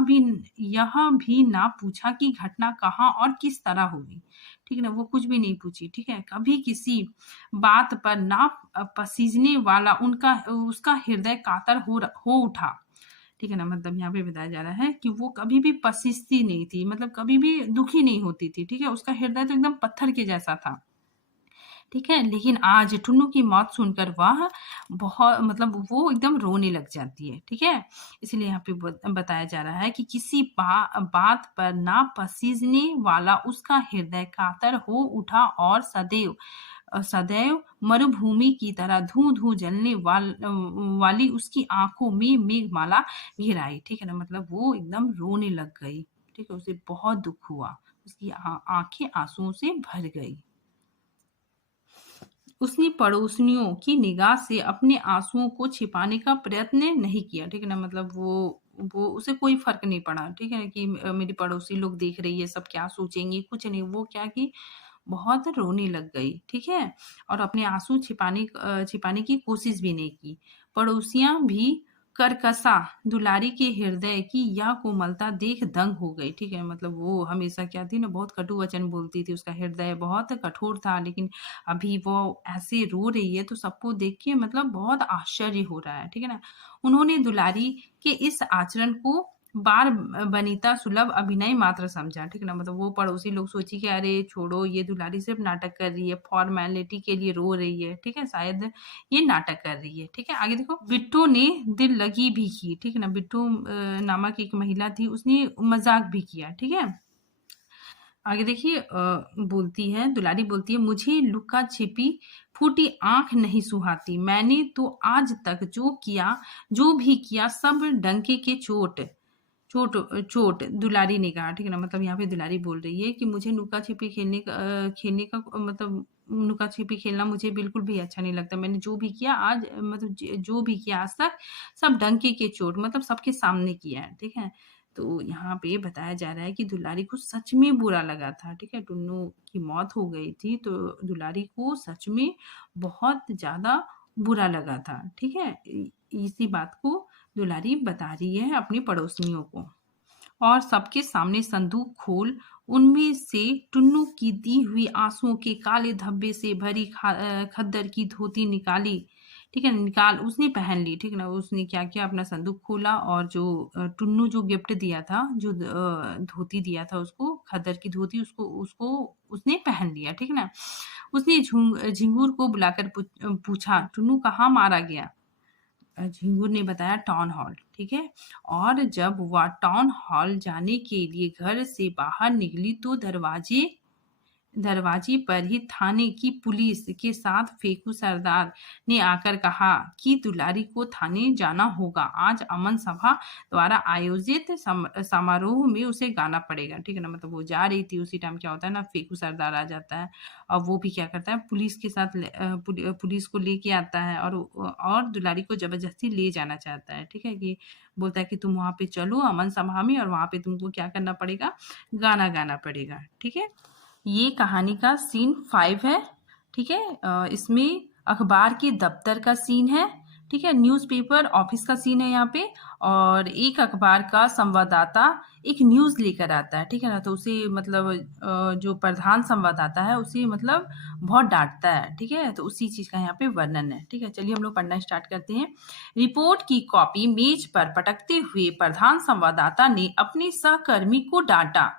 भी ना पूछा कि घटना कहाँ और किस तरह हुई। ठीक है ना? वो कुछ भी नहीं पूछी। ठीक है? कभी किसी बात पर ना पसीजने वाला उसका हृदय कातर हो उठा। ठीक है ना? मतलब यहाँ पे बताया जा रहा है कि वो कभी भी पसीजती नहीं थी, मतलब कभी भी दुखी नहीं होती थी। ठीक है? उसका हृदय तो एकदम पत्थर के जैसा था। ठीक है? लेकिन आज टुन्नू की मौत सुनकर वह बहुत मतलब वो एकदम रोने लग जाती है, ठीक है? इसीलिए यहाँ पे बताया जा रहा है कि किसी बात पर ना पसीजने वाला उसका हृदय कातर हो उठा और सदैव मरुभूमि की तरह धू-धू जलने वाली उसकी आँखों में मेघमाला घिर आई, ठीक है ना? मतलब वो एकदम रोने लग गई, ठीक है? उसे बहुत दुःख हुआ, उसकी आँखें आँसुओं से भर गई। उसने पड़ोसियों की निगाह से अपने आंसुओं को छिपाने का प्रयत्न नहीं किया, ठीक है ना? मतलब वो उसे कोई फ़र्क नहीं पड़ा, ठीक है? कि मेरी पड़ोसी लोग देख रही है, सब क्या सोचेंगे, कुछ नहीं। वो क्या कि बहुत रोने लग गई, ठीक है? और अपने आंसू छिपाने की कोशिश भी नहीं की। पड़ोसियाँ भी करकसा दुलारी के हृदय की यह कोमलता देख दंग हो गई, ठीक है? मतलब वो हमेशा क्या थी ना, बहुत कटु वचन बोलती थी, उसका हृदय बहुत कठोर था, लेकिन अभी वो ऐसे रो रही है तो सबको देख के मतलब बहुत आश्चर्य हो रहा है, ठीक है ना? उन्होंने दुलारी के इस आचरण को बार बनिता सुलभ अभिनय मात्र समझा, ठीक है ना? मतलब वो पड़ोसी लोग सोची कि अरे छोड़ो, ये दुलारी सिर्फ नाटक कर रही है, फॉर्मेलिटी के लिए रो रही है, ठीक है? शायद ये नाटक कर रही है, ठीक है? आगे देखो, बिट्टू ने दिल लगी भी की, ठीक है ना? बिट्टू नामक एक महिला थी, उसने मजाक भी किया, ठीक है? आगे देखिए, बोलती है दुलारी, बोलती है, मुझे लुका छिपी फूटी आंख नहीं सुहाती, मैंने तो आज तक जो भी किया सब डंके के चोट चोट, दुलारी ने कहा, ठीक है ना? मतलब यहाँ पे दुलारी बोल रही है कि मुझे लुका छिपी खेलने का मतलब लुका छिपी खेलना मुझे बिल्कुल भी अच्छा नहीं लगता, मैंने जो भी किया आज मतलब जो भी किया आज तक सब डंके के चोट मतलब सबके सामने किया है, ठीक है? तो यहाँ पे बताया जा रहा है कि दुलारी को सच में बुरा लगा था, ठीक है? टुन्नू की मौत हो गई थी तो दुलारी को सच में बहुत ज़्यादा बुरा लगा था, ठीक है? इसी बात को दुलारी बता रही है अपनी पड़ोसियों को। और सबके सामने संदूक खोल उनमें से टुन्नू की दी हुई आंसुओं के काले धब्बे से भरी खद्दर की धोती निकाली, ठीक है? निकाल उसने पहन ली, ठीक है ना? उसने क्या किया, अपना संदूक खोला और जो टुन्नू जो गिफ्ट दिया था, जो धोती दिया था उसको, खद्दर की धोती, उसको उसको उसने पहन लिया, ठीक है ना? उसने झिंगूर को बुलाकर पूछा, टुन्नू कहाँ मारा गया? झिंगुर ने बताया, टाउन हॉल, ठीक है? और जब वह टाउन हॉल जाने के लिए घर से बाहर निकली तो दरवाजे पर ही थाने की पुलिस के साथ फेकू सरदार ने आकर कहा कि दुलारी को थाने जाना होगा। आज अमन सभा द्वारा आयोजित समारोह में उसे गाना पड़ेगा। ठीक है ना, मतलब वो जा रही थी, उसी टाइम क्या होता है ना, फेकू सरदार आ जाता है और वो भी क्या करता है, पुलिस के साथ पुलिस को लेके आता है और दुलारी को जबरदस्ती ले जाना चाहता है। ठीक है, कि बोलता है कि तुम वहां पे चलो अमन सभा में और वहां पे तुमको क्या करना पड़ेगा, गाना गाना पड़ेगा। ठीक है, ये कहानी का सीन 5 है। ठीक है, इसमें अखबार के दफ्तर का सीन है। ठीक है, न्यूज़पेपर ऑफिस का सीन है यहाँ पे। और एक अखबार का संवाददाता एक न्यूज़ लेकर आता है। ठीक है ना, तो उसे मतलब जो प्रधान संवाददाता है उसे मतलब बहुत डांटता है। ठीक है, तो उसी चीज़ का यहाँ पे वर्णन है। ठीक है, चलिए हम लोग पढ़ना स्टार्ट करते हैं। रिपोर्ट की कॉपी मेज पर पटकते हुए प्रधान संवाददाता ने अपने सहकर्मी को डांटा।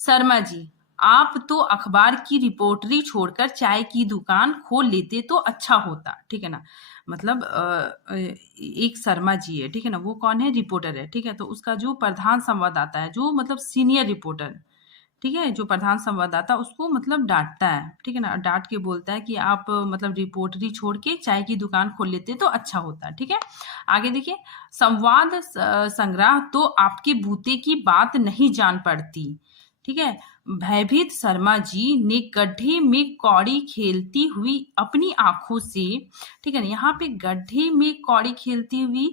शर्मा जी, आप तो अखबार की रिपोर्टरी छोड़कर चाय की दुकान खोल लेते तो अच्छा होता। ठीक है ना, मतलब एक शर्मा जी है। ठीक है ना, वो कौन है, रिपोर्टर है। ठीक है, तो उसका जो प्रधान संवाददाता है, जो मतलब सीनियर रिपोर्टर, ठीक है, जो प्रधान संवाददाता उसको मतलब डांटता है। ठीक है ना, डांट के बोलता है कि आप मतलब रिपोर्टरी छोड़ के चाय की दुकान खोल लेते तो अच्छा होता। ठीक है, आगे देखिए। संवाद संग्रह तो आपके बूते की बात नहीं जान पड़ती। ठीक है, भयभीत शर्मा जी ने गड्ढे में कौड़ी खेलती हुई अपनी आंखों से, ठीक है ना, यहाँ पे गड्ढे में कौड़ी खेलती हुई,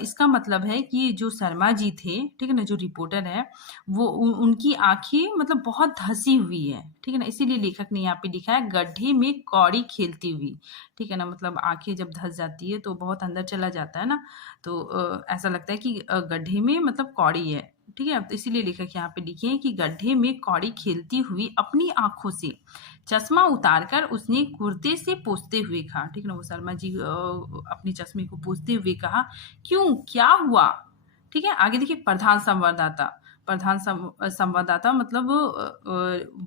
इसका मतलब है कि जो शर्मा जी थे, ठीक है ना, जो रिपोर्टर है, वो उनकी आंखें मतलब बहुत धसी हुई है। ठीक है ना, इसीलिए लेखक ने यहाँ पे लिखा है गड्ढे में कौड़ी खेलती हुई। ठीक है ना, मतलब आंखें जब धस जाती है तो बहुत अंदर चला जाता है ना, तो ऐसा लगता है कि गड्ढे में मतलब कौड़ी है। ठीक है, तो इसीलिए लेखक यहाँ पे लिखे हैं कि गड्ढे में कौड़ी खेलती हुई अपनी आंखों से चश्मा उतारकर उसने कुर्ते से पोंछते हुए कहा। ठीक है ना, वो शर्मा जी अपने चश्मे को पोंछते हुए कहा, क्यों, क्या हुआ। ठीक है, आगे देखिए। प्रधान संवाददाता मतलब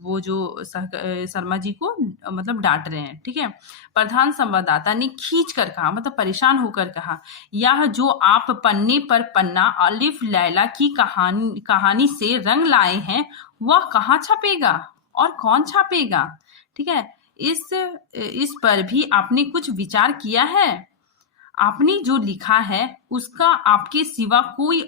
वो जो शर्मा जी को मतलब डांट रहे हैं। ठीक है, प्रधान संवाददाता ने खींच कर कहा, मतलब परेशान होकर कहा, यह जो आप पन्ने पर पन्ना अलिफ लैला की कहानी से रंग लाए हैं, वह कहाँ छपेगा और कौन छापेगा। ठीक है, इस पर भी आपने कुछ विचार किया है। आपने जो लिखा है उसका आपके सिवा कोई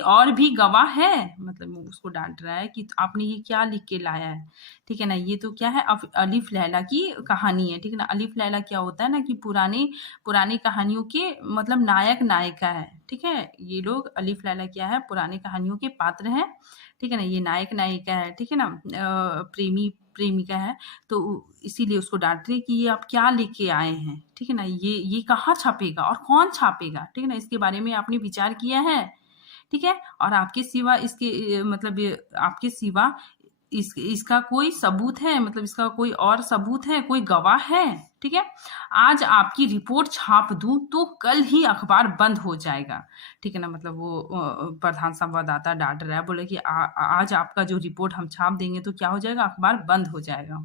और भी गवाह है। मतलब वो उसको डांट रहा है कि आपने ये क्या लिख के लाया है। ठीक है ना, ये तो क्या है, अलिफ लैला की कहानी है। ठीक है ना, अलिफ लैला क्या होता है ना, कि पुरानी कहानियों के मतलब नायक नायिका है। ठीक है, ये लोग अलिफ लैला क्या है, पुरानी कहानियों के पात्र हैं। ठीक है ना, ये नायक नायिका है। ठीक है ना, प्रेमी प्रेमिका है, तो इसीलिए उसको डांट रहे कि ये आप क्या लेके आए हैं। ठीक है ना, ये कहाँ छापेगा और कौन छापेगा। ठीक है ना, इसके बारे में आपने विचार किया है। ठीक है, और आपके सिवा इसके मतलब आपके सिवा इसका कोई सबूत है, मतलब इसका कोई और सबूत है, कोई गवाह है। ठीक है, आज आपकी रिपोर्ट छाप दूं तो कल ही अखबार बंद हो जाएगा। ठीक है ना, मतलब वो प्रधान संवाददाता डांट रहा है, बोले कि आज आपका जो रिपोर्ट हम छाप देंगे तो क्या हो जाएगा, अखबार बंद हो जाएगा।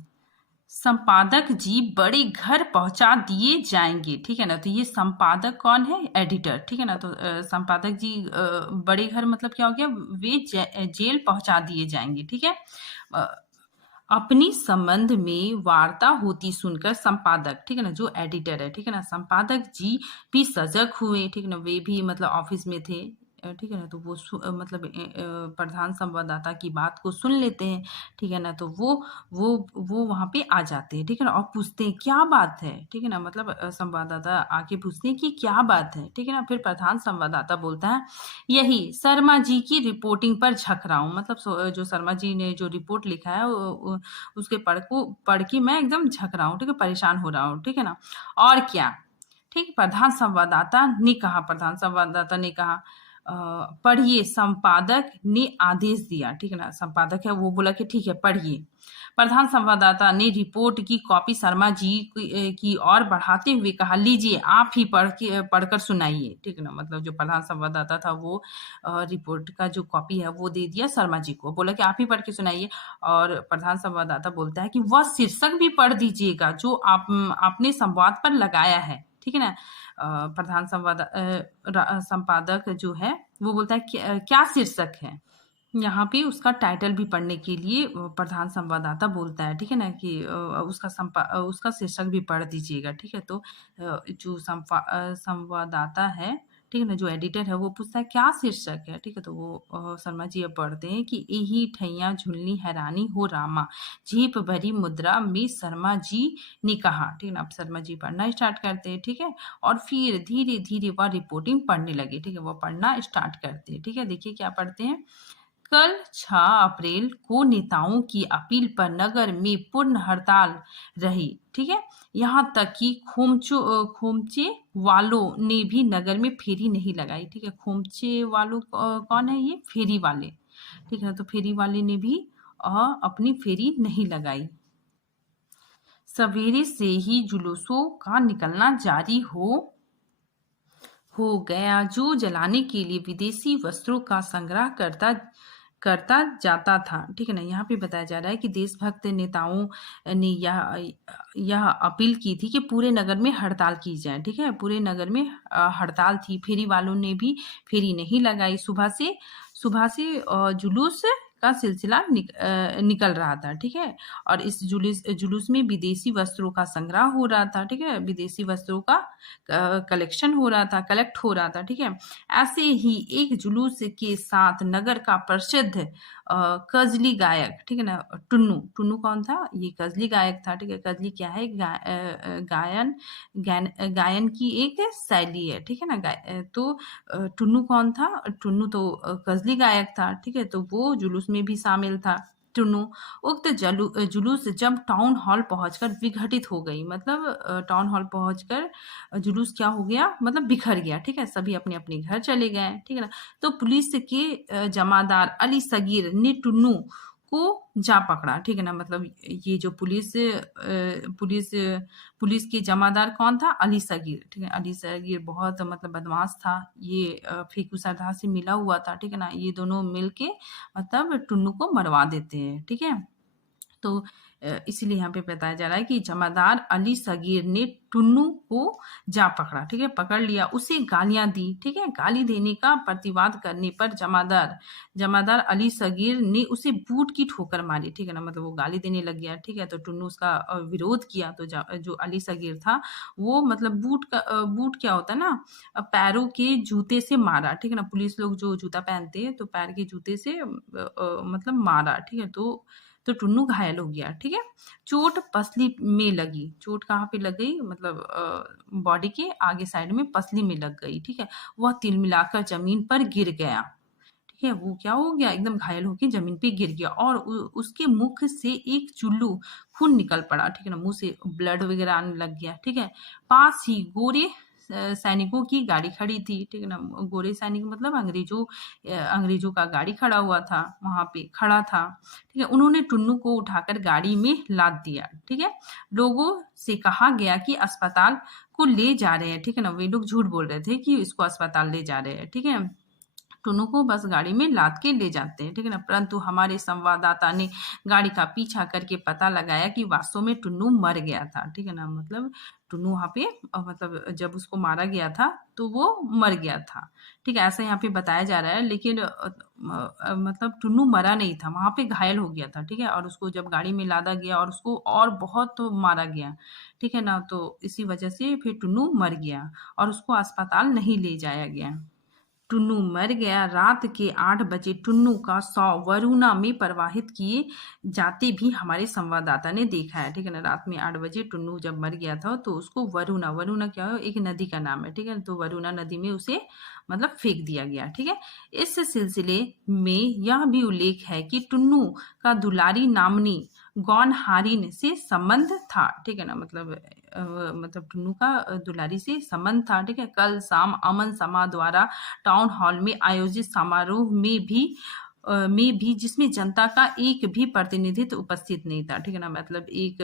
संपादक जी बड़े घर पहुंचा दिए जाएंगे। ठीक है ना, तो ये संपादक कौन है, एडिटर। ठीक है ना, तो संपादक जी बड़े घर मतलब क्या हो गया, वे जेल पहुंचा दिए जाएंगे। ठीक है, अ, अपनी संबंध में वार्ता होती सुनकर संपादक, ठीक है ना, जो एडिटर है, ठीक है ना, संपादक जी भी सजग हुए। ठीक है ना, वे भी मतलब ऑफिस में थे। ठीक है ना, तो वो मतलब प्रधान संवाददाता की बात को सुन लेते हैं। ठीक है ना, तो वो वहां पे आ जाते हैं। ठीक है ना, और पूछते हैं क्या बात है। ठीक है ना, मतलब संवाददाता आके पूछते हैं कि क्या बात है। ठीक है ना, फिर प्रधान संवाददाता बोलता है, यही शर्मा जी की रिपोर्टिंग पर झक रहा हूँ। मतलब जो शर्मा जी ने जो रिपोर्ट लिखा है उसके पढ़ के मैं एकदम झक रहा हूँ। ठीक है, परेशान हो रहा हूँ। ठीक है ना, और क्या। ठीक, प्रधान संवाददाता ने कहा, पढ़िए, संपादक ने आदेश दिया। ठीक है ना, संपादक है वो बोला कि ठीक है पढ़िए। प्रधान संवाददाता ने रिपोर्ट की कॉपी शर्मा जी की ओर बढ़ाते हुए कहा, लीजिए आप ही पढ़कर सुनाइए। ठीक है ना, मतलब जो प्रधान संवाददाता था वो रिपोर्ट का जो कॉपी है वो दे दिया शर्मा जी को, बोला कि आप ही पढ़ के सुनाइए। और प्रधान संवाददाता बोलता है कि वह शीर्षक भी पढ़ दीजिएगा जो आपने संवाद पर लगाया है। ठीक है ना, प्रधान संपादक जो है वो बोलता है क्या शीर्षक है। यहाँ पे उसका टाइटल भी पढ़ने के लिए प्रधान संवाददाता बोलता है, ठीक है ना, कि उसका शीर्षक भी पढ़ दीजिएगा, ठीक है। तो जो संवाददाता है, ठीक है ना, जो एडिटर है वो पूछता है क्या शीर्षक है, ठीक है। तो वो शर्मा जी अब पढ़ते हैं कि यही ठैया झुलनी हैरानी हो रामा, झेप भरी मुद्रा में शर्मा जी ने कहा, ठीक है ना। अब शर्मा जी पढ़ना स्टार्ट करते हैं, ठीक है। और फिर धीरे धीरे वह रिपोर्टिंग पढ़ने लगे, ठीक है, वो पढ़ना स्टार्ट करते हैं, ठीक है। देखिए क्या पढ़ते हैं। कल 6 अप्रैल को नेताओं की अपील पर नगर में पूर्ण हड़ताल रही, ठीक है। यहाँ तक कि खोमचे वालों ने भी नगर में फेरी नहीं लगाई, ठीक है। खोमचे वालों कौन है, ये फेरी वाले, ठीक है। तो फेरी वाले ने भी अपनी फेरी नहीं लगाई। सवेरे से ही जुलूसों का निकलना जारी हो गया, जो जलाने के लिए विदेशी वस्त्रों का संग्रह करता करता जाता था, ठीक है ना। यहाँ पे बताया जा रहा है कि देशभक्त नेताओं ने यह अपील की थी कि पूरे नगर में हड़ताल की जाए, ठीक है। पूरे नगर में हड़ताल थी। फेरी वालों ने भी फेरी नहीं लगाई। सुबह से जुलूस का सिलसिला निकल रहा था, ठीक है। और इस जुलूस में विदेशी वस्त्रों का संग्रह हो रहा था, ठीक है। विदेशी वस्त्रों का कलेक्ट हो रहा था, ठीक है। ऐसे ही एक जुलूस के साथ नगर का प्रसिद्ध कजली गायक, ठीक है ना, टुन्नू कौन था, ये कजली गायक था, ठीक है। कजली क्या है, गायन की एक शैली है, ठीक है ना। तो टुन्नू कौन था, टुन्नू तो कजली गायक था, ठीक है। तो वो जुलूस में भी शामिल था। टुन्नू उक्त जुलूस जब टाउन हॉल पहुंचकर विघटित हो गई, मतलब टाउन हॉल पहुंचकर जुलूस क्या हो गया, मतलब बिखर गया, ठीक है। सभी अपने अपने घर चले गए, ठीक है ना। तो पुलिस के जमादार अली सगीर ने टुन्नू को जा पकड़ा, ठीक है ना। मतलब ये जो पुलिस के जमादार कौन था, अली सगीर, ठीक है। अली सगीर बहुत मतलब बदमाश था। ये फेकू सरदार से मिला हुआ था, ठीक है ना। ये दोनों मिलके मतलब टुन्नू को मरवा देते हैं, ठीक है। तो इसीलिए यहाँ पे बताया जा रहा है कि जमादार अली सगीर ने टुन्नू को जा पकड़ा, ठीक है, पकड़ लिया, उसे गालियां दी, ठीक है। गाली देने का प्रतिवाद करने पर जमादार अली सगीर ने उसे बूट की ठोकर मारी, ठीक है ना। मतलब वो गाली देने लग गया, ठीक है। तो टुन्नू उसका विरोध किया। तो जो अली सगीर था वो मतलब बूट क्या होता है ना, पैरों के जूते से मारा, ठीक है ना। पुलिस लोग जो जूता पहनते हैं तो पैर के जूते से मतलब मारा, ठीक है। तो टुन्नू घायल हो गया, ठीक है। चोट पसली में लगी, चोट कहाँ पे लग गई, मतलब बॉडी के आगे साइड में पसली में लग गई, ठीक है। वह तिलमिलाकर जमीन पर गिर गया, ठीक है। वो क्या हो गया, एकदम घायल होकर जमीन पे गिर गया और उसके मुख से एक चुल्लू खून निकल पड़ा, ठीक है ना। मुंह से ब्लड वगैरह आने लग गया, ठीक है। पास ही गोरे सैनिकों की गाड़ी खड़ी थी, ठीक है ना। गोरे सैनिक मतलब अंग्रेजों का गाड़ी खड़ा हुआ था, वहां पे खड़ा था, ठीक है। उन्होंने टुन्नू को उठाकर गाड़ी में लाद दिया, ठीक है। लोगों से कहा गया कि अस्पताल को ले जा रहे हैं, ठीक है ना। वे लोग झूठ बोल रहे थे कि इसको अस्पताल ले जा रहे हैं, ठीक है। टुन्नू को बस गाड़ी में लाद के ले जाते हैं, ठीक है ना। परंतु हमारे संवाददाता ने गाड़ी का पीछा करके पता लगाया कि वास्तव में टुन्नू मर गया था, ठीक है ना। मतलब टुन्नू वहाँ पे मतलब जब उसको मारा गया था तो वो मर गया था, ठीक है। ऐसा यहाँ पे बताया जा रहा है, लेकिन मतलब टुन्नू मरा नहीं था, वहाँ पे घायल हो गया था, ठीक है। और उसको जब गाड़ी में लादा गया और उसको और बहुत मारा गया, ठीक है ना। तो इसी वजह से फिर टुन्नू मर गया और उसको अस्पताल नहीं ले जाया गया। टुन्नू मर गया। रात के 8 बजे टुन्नू का शव वरुणा में प्रवाहित किए जाते भी हमारे संवाददाता ने देखा है, ठीक है ना। रात में 8 बजे टुन्नू जब मर गया था तो उसको वरुणा क्या है, एक नदी का नाम है, ठीक है। तो वरुणा नदी में उसे मतलब फेंक दिया गया, ठीक है। इस सिलसिले में यह भी उल्लेख है कि टुन्नू का दुलारी नामनी गौनहारिन से संबंध था, ठीक है ना। मतलब टुन्नू का दुलारी से संबंध था, ठीक है। कल शाम अमन समा द्वारा टाउन हॉल में आयोजित समारोह में भी जिसमें जनता का एक भी प्रतिनिधित्व उपस्थित नहीं था, ठीक है ना। मतलब एक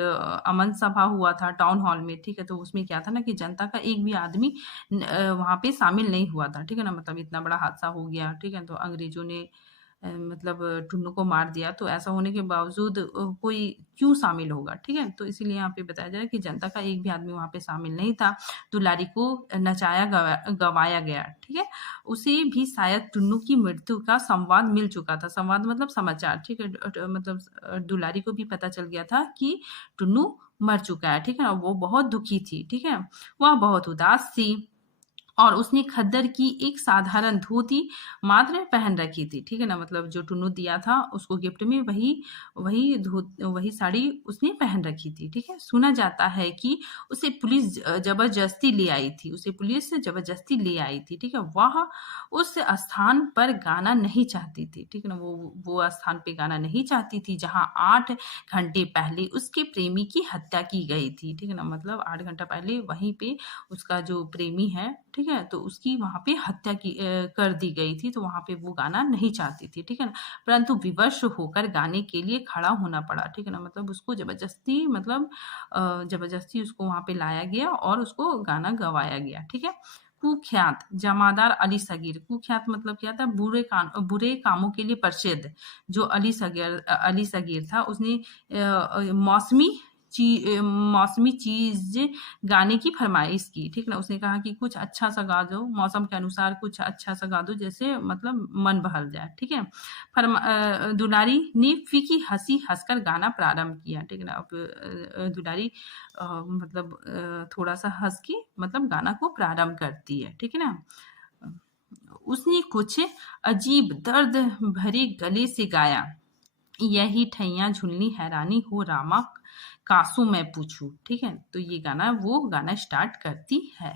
अमन सभा हुआ था टाउन हॉल में, ठीक है। तो उसमें क्या था ना कि जनता का एक भी आदमी वहां पे शामिल नहीं हुआ था, ठीक है ना। मतलब इतना बड़ा हादसा हो गया, ठीक है। तो अंग्रेजों ने मतलब टुन्नू को मार दिया, तो ऐसा होने के बावजूद कोई क्यों शामिल होगा, ठीक है? तो इसीलिए यहाँ पे बताया जा रहा है कि जनता का एक भी आदमी वहाँ पे शामिल नहीं था। दुलारी को नचाया गवाया गया, ठीक है? उसे भी शायद टुन्नू की मृत्यु का संवाद मिल चुका था। संवाद मतलब समाचार, ठीक है? मतलब दुलारी को भी पता चल गया था कि टुन्नू मर चुका है, ठीक है ना? वो बहुत दुखी थी, ठीक है? वह बहुत उदास थी और उसने खद्दर की एक साधारण धोती मात्र पहन रखी थी, ठीक है ना? मतलब जो टुन्नू दिया था उसको गिफ्ट में वही साड़ी उसने पहन रखी थी, ठीक है? सुना जाता है कि उसे पुलिस जबरदस्ती ले आई थी, ठीक है? वह उस स्थान पर गाना नहीं चाहती थी, ठीक है ना? वो स्थान पे गाना नहीं चाहती थी जहाँ 8 घंटे पहले उसके प्रेमी की हत्या की गई थी, ठीक है ना? मतलब 8 घंटा पहले वहीं पे उसका जो प्रेमी है, ठीक है? तो उसकी वहाँ पे हत्या कर दी गई थी, तो वहाँ पे वो गाना नहीं चाहती थी, ठीक है ना? परंतु विवश होकर गाने के लिए खड़ा होना पड़ा, ठीक है ना? मतलब उसको जबरदस्ती उसको वहाँ पे लाया गया और उसको गाना गवाया गया, ठीक है? कुख्यात जमादार अली सगीर, कुख्यात मतलब क्या था? बुरे कामों के लिए प्रसिद्ध जो अली सगीर था, उसने मौसमी चीज गाने की फरमाइश की, ठीक ना? उसने कहा कि कुछ अच्छा सा गा दो, मौसम के अनुसार कुछ अच्छा सा गा दो, जैसे मतलब मन बहल जाए, ठीक है? दुलारी ने फीकी हंसी हंसकर गाना प्रारंभ किया, ठीक है ना? अब दुलारी मतलब थोड़ा सा हंस के मतलब गाना को प्रारंभ करती है, ठीक है ना? उसने कुछ अजीब दर्द भरे गले से गाया, यही ठैया झुलनी हैरानी हो रामा कासू मैं पूछूं, ठीक है? तो ये गाना वो गाना स्टार्ट करती है।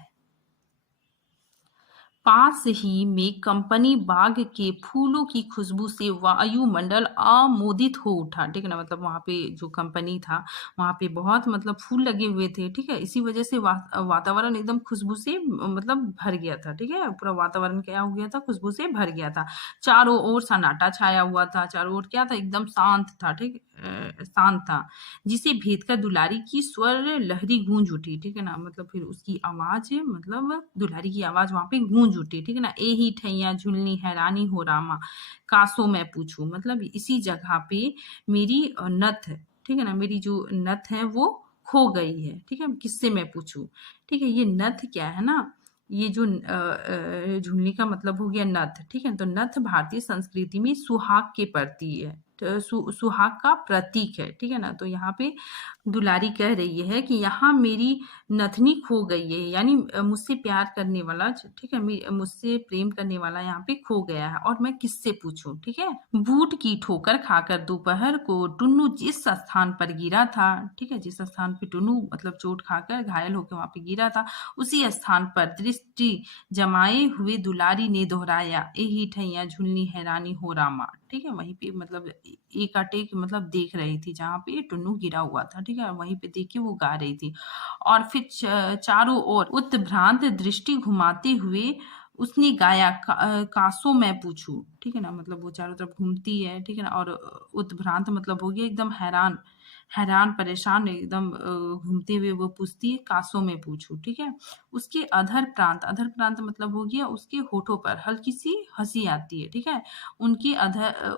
पास ही में कंपनी बाग के फूलों की खुशबू से वायुमंडल आमोदित हो उठा, ठीक है ना? मतलब वहाँ पे जो कंपनी था वहाँ पे बहुत मतलब फूल लगे हुए थे, ठीक है? इसी वजह से वातावरण एकदम खुशबू से मतलब भर गया था, ठीक है? पूरा वातावरण क्या हो गया था? खुशबू से भर गया था। चारों ओर सन्नाटा छाया हुआ था, चारों ओर क्या था? एकदम शांत था, ठीक शांत था, जिसे भेद कर दुलारी की स्वर लहरी गूंज उठी, ठीक है ना? मतलब फिर उसकी आवाज मतलब दुलारी की आवाज वहां पे गूंज उठी, ठीक है ना? ए ही ठैया झुलनी हैरानी हो रामा कासो मैं पूछूं, मतलब इसी जगह पे मेरी नथ, ठीक है ना? मेरी जो नथ है वो खो गई है, ठीक है? किससे मैं पूछूं, ठीक है? ये नथ क्या है ना? ये जो झुलनी का मतलब हो गया नथ, ठीक है? तो नथ भारतीय संस्कृति में सुहाग के प्रति है, तो सुहाग का प्रतीक है, ठीक है ना? तो यहाँ पे दुलारी कह रही है कि यहाँ मेरी नथनी खो गई है, यानी मुझसे प्यार करने वाला, ठीक है, मुझसे प्रेम करने वाला यहाँ पे खो गया है और मैं किससे पूछूं, ठीक है? बूट की ठोकर खाकर दोपहर को टुन्नू जिस स्थान पर गिरा था, ठीक है, जिस स्थान पे टुन्नू मतलब चोट खाकर घायल होकर वहां पे गिरा था, उसी स्थान पर दृष्टि जमाए हुए दुलारी ने दोहराया, यही ठैया झुलनी हैरानी हो रामा, ठीक है? वहीं पे मतलब एक अटेक मतलब देख रही थी जहाँ पे टुन्नू गिरा हुआ था, ठीक है? वहीं पे देख के वो गा रही थी और फिर चारों ओर उत्भ्रांत दृष्टि घुमाते हुए उसने गाया कासो मैं पूछूं, ठीक है ना? मतलब वो चारों तरफ घूमती है, ठीक है ना? और उत्भ्रांत मतलब हो गया एकदम हैरान, परेशान एकदम घूमते हुए वो पूछती है कासो में पूछूं, ठीक है? उसके अधर प्रांत मतलब हो गया उसके होठों पर हल्की सी हंसी आती है, ठीक है?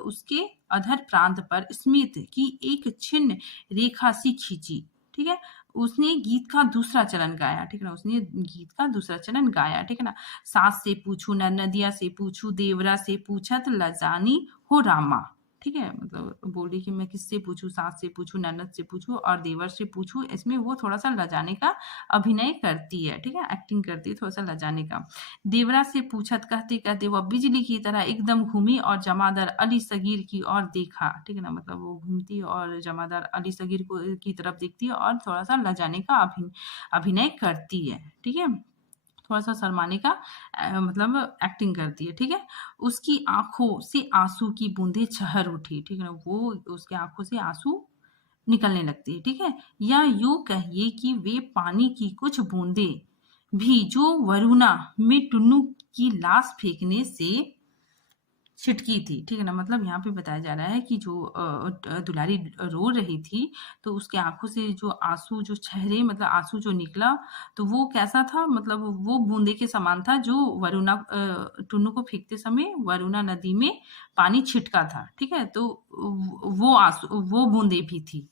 उसके अधर प्रांत पर स्मित की एक छिन्न रेखा सी खींची, ठीक है? उसने गीत का दूसरा चरण गाया, ठीक है ना? उसने गीत का दूसरा चरण गाया, ठीक है ना? सास से पूछू न नदिया से पूछू देवरा से पूछत लजानी हो रामा, ठीक है? मतलब बोली कि मैं किससे पूछूं, सास से पूछूं, ननद से पूछूं और देवर से पूछूं, इसमें वो थोड़ा सा लजाने का अभिनय करती है, ठीक है? एक्टिंग करती है थोड़ा सा लजाने का। देवरा से पूछत कहते कहते वह बिजली की तरह एकदम घूमी और जमादार अली सगीर की ओर देखा, ठीक है ना? मतलब वो घूमती और जमादार अली सगीर को की तरफ देखती है और थोड़ा सा लजाने का अभिनय करती है, ठीक है? थोड़ा सा शर्माने का मतलब एक्टिंग करती है, ठीक है? उसकी आंखों से आंसू की बूंदें छहर उठी, ठीक है ना? वो उसके आंखों से आंसू निकलने लगती है, ठीक है? या यूं कहिए कि वे पानी की कुछ बूंदें भी जो वरुणा में टुन्नू की लाश फेंकने से छिटकी थी, ठीक है ना? मतलब यहाँ पे बताया जा रहा है कि जो दुलारी रो रही थी, तो उसकी आँखों से जो आँसू जो ठहरे, मतलब आँसू जो निकला, तो वो कैसा था? मतलब वो बूँदे के समान था जो वरुणा टुन्नू को फेंकते समय वरुणा नदी में पानी छिटका था, ठीक है? तो वो आँसू वो बूँदें भी थी।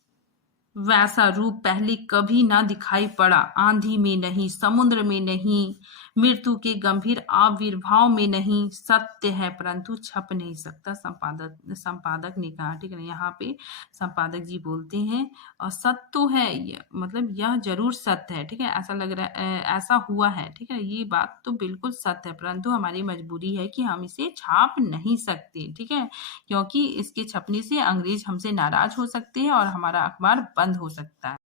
वैसा रूप पहले कभी ना दिखाई पड़ा, आंधी में नहीं, समुद्र में नहीं, मृत्यु के गंभीर आविर्भाव में नहीं, सत्य है परंतु छप नहीं सकता, संपादक संपादक ने कहा, ठीक है ना? यहाँ पे संपादक जी बोलते हैं और सत्य तो है ये, मतलब यह जरूर सत्य है, ठीक है? ऐसा लग रहा है, ऐसा हुआ है, ठीक है? ये बात तो बिल्कुल सत्य है, परंतु हमारी मजबूरी है कि हम इसे छाप नहीं सकते, ठीक है? क्योंकि इसके छपने से अंग्रेज हमसे नाराज हो सकते हैं और हमारा अखबार बंद हो सकता है।